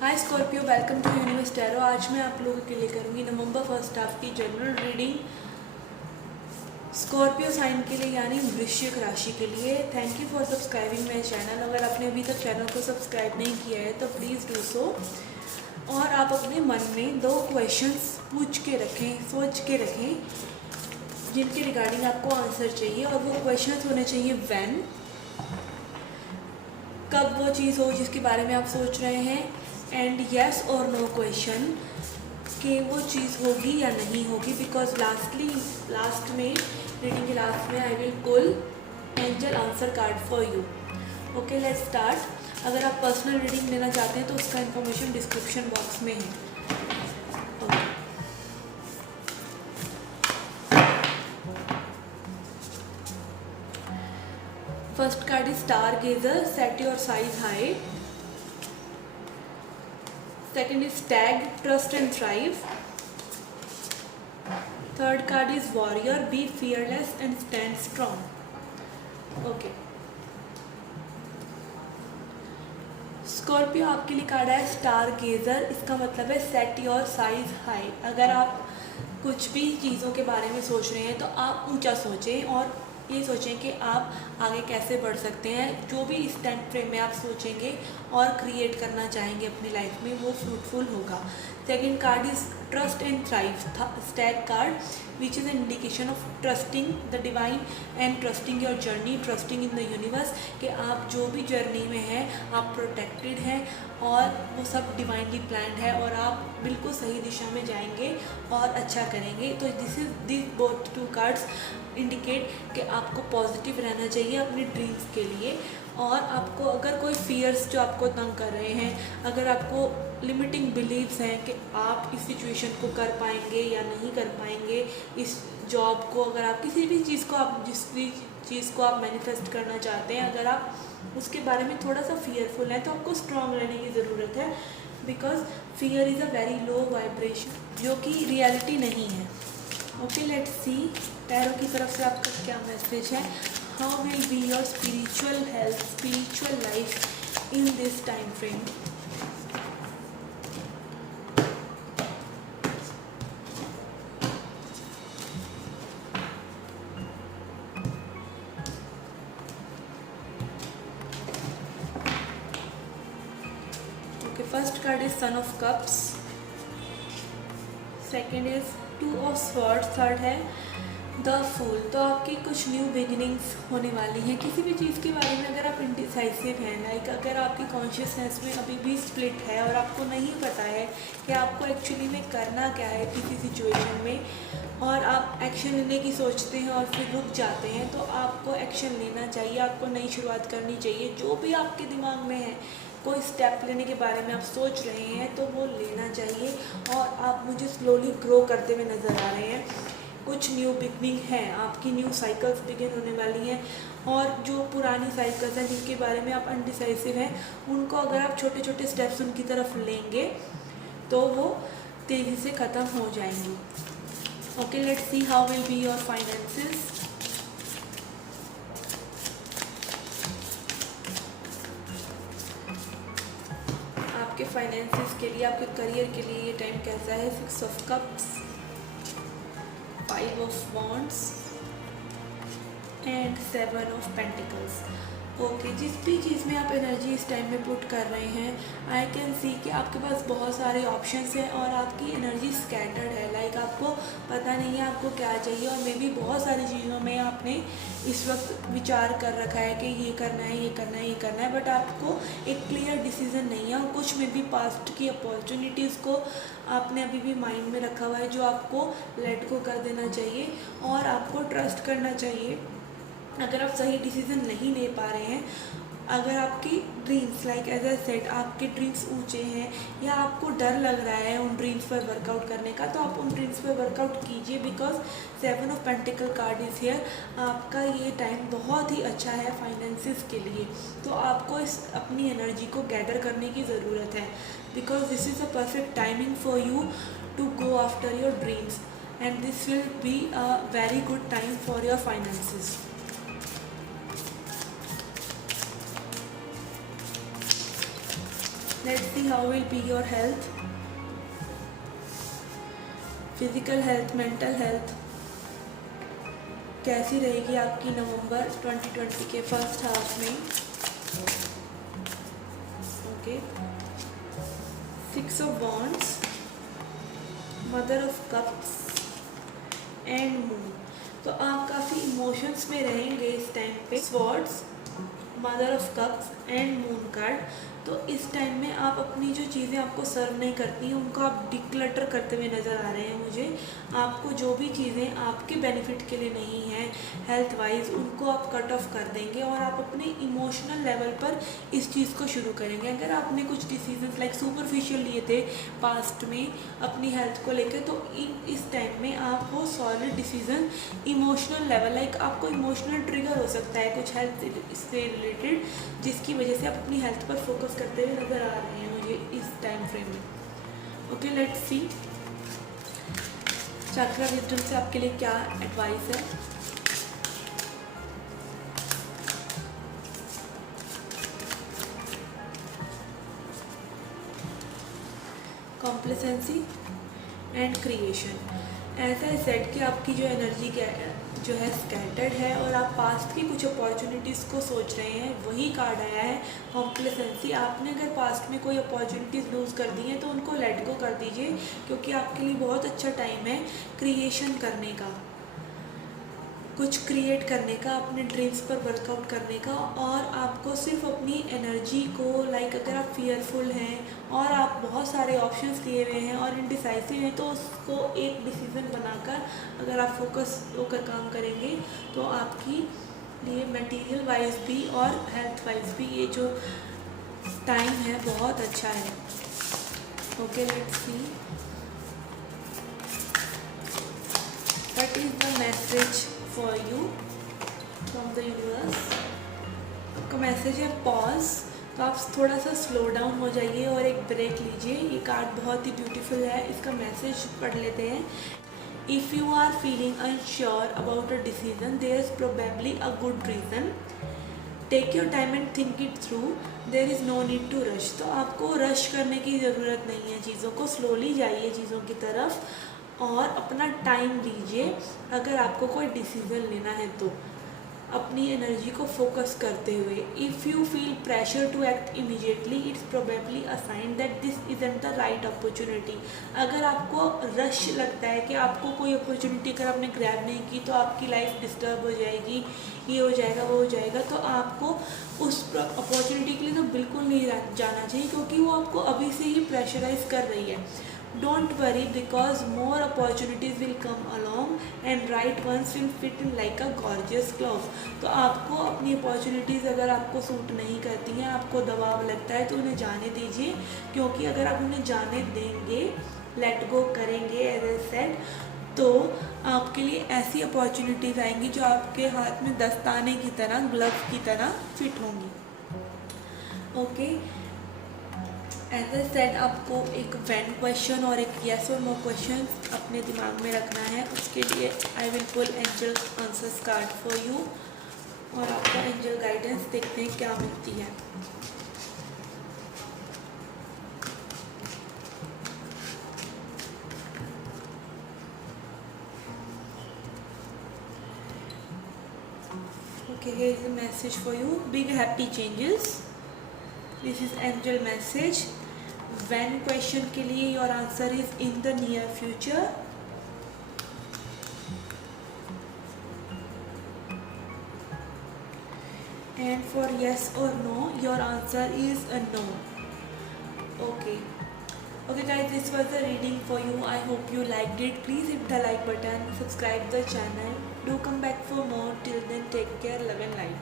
Hi Scorpio, welcome to Universe Tarot. आज मैं आप लोगों के लिए करूँगी नवंबर फर्स्ट हाफ की जनरल रीडिंग स्कॉर्पियो साइन के लिए यानी वृश्चिक राशि के लिए। Thank you for subscribing my channel. अगर आपने अभी तक चैनल को सब्सक्राइब नहीं किया है तो प्लीज़ डू सो। और आप अपने मन में 2 क्वेश्चंस पूछ के रखें, सोच के रखें जिनके रिगार्डिंग आपको आंसर चाहिए। और वो क्वेश्चंस होने चाहिए व्हेन, कब वो चीज़ हो जिसके बारे में आप सोच रहे हैं, एंड येस और नो क्वेश्चन कि वो चीज़ होगी या नहीं होगी। बिकॉज लास्ट में रीडिंग के लास्ट में I will pull angel answer card for you. Okay, let's start. अगर आप पर्सनल रीडिंग लेना चाहते हैं तो उसका इन्फॉर्मेशन डिस्क्रिप्शन बॉक्स में है। First card is star गेजर, set your size high. Second is stag, trust and thrive. Third card is warrior, be fearless and stand strong. Okay. Scorpio आपके लिए कार्ड है स्टार गेजर। इसका मतलब है सेट योर साइज हाई। अगर आप कुछ भी चीज़ों के बारे में सोच रहे हैं तो आप ऊंचा सोचें और ये सोचें कि आप आगे कैसे बढ़ सकते हैं। जो भी इस टाइम फ्रेम में आप सोचेंगे और क्रिएट करना चाहेंगे अपनी लाइफ में वो फ्रूटफुल होगा। Second card is trust and thrive, Stag card which is an indication of trusting the divine and trusting your journey, trusting in the universe कि आप जो भी जर्नी में हैं आप प्रोटेक्टेड हैं और वो सब डिवाइनली प्लान्ड है और आप बिल्कुल सही दिशा में जाएंगे और अच्छा करेंगे। तो दिस बोथ 2 कार्ड्स इंडिकेट कि आपको पॉजिटिव रहना चाहिए अपने ड्रीम्स के लिए। और आपको अगर कोई फियर्स जो आपको तंग कर रहे हैं, अगर आपको लिमिटिंग बिलीव्स हैं कि आप इस सिचुएशन को कर पाएंगे या नहीं कर पाएंगे, इस जॉब को, अगर आप किसी भी चीज़ को आप जिस भी चीज़ को आप मैनिफेस्ट करना चाहते हैं, अगर आप उसके बारे में थोड़ा सा फियरफुल है तो आपको स्ट्रांग रहने की ज़रूरत है। Because fear is a very low vibration जो कि रियलिटी नहीं है। ओके, लेट्स सी टैरो की तरफ से आपका क्या मैसेज है। How will be your spiritual health, spiritual life in this time frame. Okay, first card is son of cups, second is 2 of swords, third है द फूल। तो आपकी कुछ न्यू बिगिनिंग्स होने वाली हैं किसी भी चीज़ के बारे में। अगर आप इंडिसाइसिव हैं, लाइक अगर आपकी कॉन्शियसनेस में अभी भी स्प्लिट है और आपको नहीं पता है कि आपको एक्चुअली में करना क्या है किसी सिचुएशन में, और आप एक्शन लेने की सोचते हैं और फिर रुक जाते हैं, तो आपको एक्शन लेना चाहिए, आपको नई शुरुआत करनी चाहिए। जो भी आपके दिमाग में है, कोई स्टेप लेने के बारे में आप सोच रहे हैं तो वो लेना चाहिए। और आप मुझे स्लोली ग्रो करते हुए नज़र आ रहे हैं। कुछ न्यू बिगनिंग हैं, आपकी न्यू साइकिल्स बिगिन होने वाली हैं। और जो पुरानी साइकिल्स हैं जिनके बारे में आप अनडिसाइसिव हैं, उनको अगर आप छोटे छोटे स्टेप्स उनकी तरफ लेंगे तो वो तेज़ी से ख़त्म हो जाएंगी। Okay, let's see how will be your finances. आपके फाइनेंसेस के लिए, आपके करियर के लिए ये टाइम कैसा है। 6 of cups, 5 of wands and 7 of pentacles. Okay, जिस भी चीज़ में आप एनर्जी इस टाइम में पुट कर रहे हैं, आई कैन सी कि आपके पास बहुत सारे ऑप्शंस हैं और आपकी एनर्जी स्कैटर्ड है। लाइक आपको पता नहीं है आपको क्या चाहिए, और मे भी बहुत सारी चीज़ों में आपने इस वक्त विचार कर रखा है कि ये करना है, ये करना है, ये करना है, बट आपको एक क्लियर डिसीजन नहीं है। और कुछ में भी पास्ट की अपॉर्चुनिटीज़ को आपने अभी भी माइंड में रखा हुआ है जो आपको लेट गो कर देना चाहिए और आपको ट्रस्ट करना चाहिए। अगर आप सही डिसीजन नहीं ले पा रहे हैं, अगर आपकी dreams, like as a set, आपके ड्रीम्स ऊंचे हैं या आपको डर लग रहा है उन ड्रीम्स पर वर्कआउट करने का, तो आप उन ड्रीम्स पर वर्कआउट कीजिए। Because 7 of pentacle card is here. आपका ये टाइम बहुत ही अच्छा है फाइनेंसिस के लिए। तो आपको इस अपनी एनर्जी को गैदर करने की ज़रूरत है। Because this is a perfect timing for you to go after your dreams and this will be a very good time for your finances. Let's see how will be your health, physical health, mental health कैसी रहेगी आपकी November 2020 के first half में। Okay, 6 of wands, mother of cups and moon. तो आप काफ़ी emotions में रहेंगे इस टाइम पे। Swords, mother of cups and moon card. तो इस टाइम में आप अपनी जो चीज़ें आपको सर्व नहीं करती हैं उनको आप डिक्लटर करते हुए नज़र आ रहे हैं मुझे। आपको जो भी चीज़ें आपके बेनिफिट के लिए नहीं हैं हेल्थ वाइज, उनको आप कट ऑफ कर देंगे और आप अपने इमोशनल लेवल पर इस चीज़ को शुरू करेंगे। अगर आपने कुछ डिसीजंस लाइक सुपरफिशियल लिए थे पास्ट में अपनी हेल्थ को लेकर, तो इस टाइम में आप वो solid decision emotional level, like आपको इमोशनल ट्रिगर हो सकता है कुछ हेल्थ से रिलेटेड, जिसकी वजह से आप अपनी हेल्थ पर फोकस करते हुए नज़र आ रहे हैं मुझे इस टाइम फ्रेम में। Okay, let's see chakra wisdom से आपके लिए क्या एडवाइस है। Complacency and creation. ऐसा है सेट कि आपकी जो एनर्जी जो है स्कैटर्ड है और आप पास्ट की कुछ अपॉर्चुनिटीज़ को सोच रहे हैं, वही कार्ड आया है कॉम्प्लेसेंसी। आपने अगर पास्ट में कोई अपॉर्चुनिटीज़ लूज़ कर दी हैं तो उनको लेट गो कर दीजिए, क्योंकि आपके लिए बहुत अच्छा टाइम है क्रिएशन करने का, कुछ क्रिएट करने का, अपने ड्रीम्स पर वर्कआउट करने का। और आपको सिर्फ अपनी एनर्जी को, लाइक अगर आप फियरफुल हैं और आप बहुत सारे ऑप्शंस लिए हुए हैं और इनडिसाइसिव हैं, तो उसको एक डिसीज़न बनाकर अगर आप फोकस होकर काम करेंगे तो आपकी लिए मटेरियल वाइज भी और हेल्थ वाइज भी ये जो टाइम है बहुत अच्छा है। Okay, let's see what is the message for you from the universe. आपका मैसेज है पॉज। तो आप थोड़ा सा स्लो डाउन हो जाइए और एक ब्रेक लीजिए। ये कार्ड बहुत ही ब्यूटीफुल है, इसका मैसेज पढ़ लेते हैं। If you are feeling unsure about a decision, there is probably a good reason. Take your time and think it through, there is no need to rush. तो आपको रश करने की ज़रूरत नहीं है, चीज़ों को स्लोली जाइए चीज़ों की तरफ और अपना टाइम लीजिए। अगर आपको कोई डिसीज़न लेना है तो अपनी एनर्जी को फोकस करते हुए। If you feel pressure to act immediately, it's probably a sign that this isn't the right opportunity. अगर आपको रश लगता है कि आपको कोई अपॉर्चुनिटी अगर आपने ग्रैब नहीं की तो आपकी लाइफ डिस्टर्ब हो जाएगी, ये हो जाएगा, वो हो जाएगा, तो आपको उस अपॉर्चुनिटी के लिए तो बिल्कुल नहीं जाना चाहिए, क्योंकि वो आपको अभी से ही प्रेशराइज कर रही है। Don't worry, because more opportunities will come along and right ones will fit in like a gorgeous glove। तो आपको अपनी अपॉर्चुनिटीज़ अगर आपको सूट नहीं करती हैं, आपको दबाव लगता है, तो उन्हें जाने दीजिए, क्योंकि अगर आप उन्हें जाने देंगे, लेट गो करेंगे एज ए सेड, तो आपके लिए ऐसी अपॉर्चुनिटीज़ आएंगी जो आपके हाथ में दस्ताने की तरह, ग्लव की तरह फिट होंगी। ओके, एज ए सेड आपको एक व्हेन क्वेश्चन और एक येस और नो क्वेश्चन अपने दिमाग में रखना है। उसके लिए I will pull angel answers card for you और आपका एंजल गाइडेंस देखते हैं क्या मिलती है। Okay, here is a message for you, big happy changes. This is angel message. When question के लिए your answer is in the near future. And for yes और no your answer is a no. Okay, okay guys, this was the reading for you. I hope you liked it. Please hit the like button, subscribe the channel, do come back for more. Till then, take care, love and light.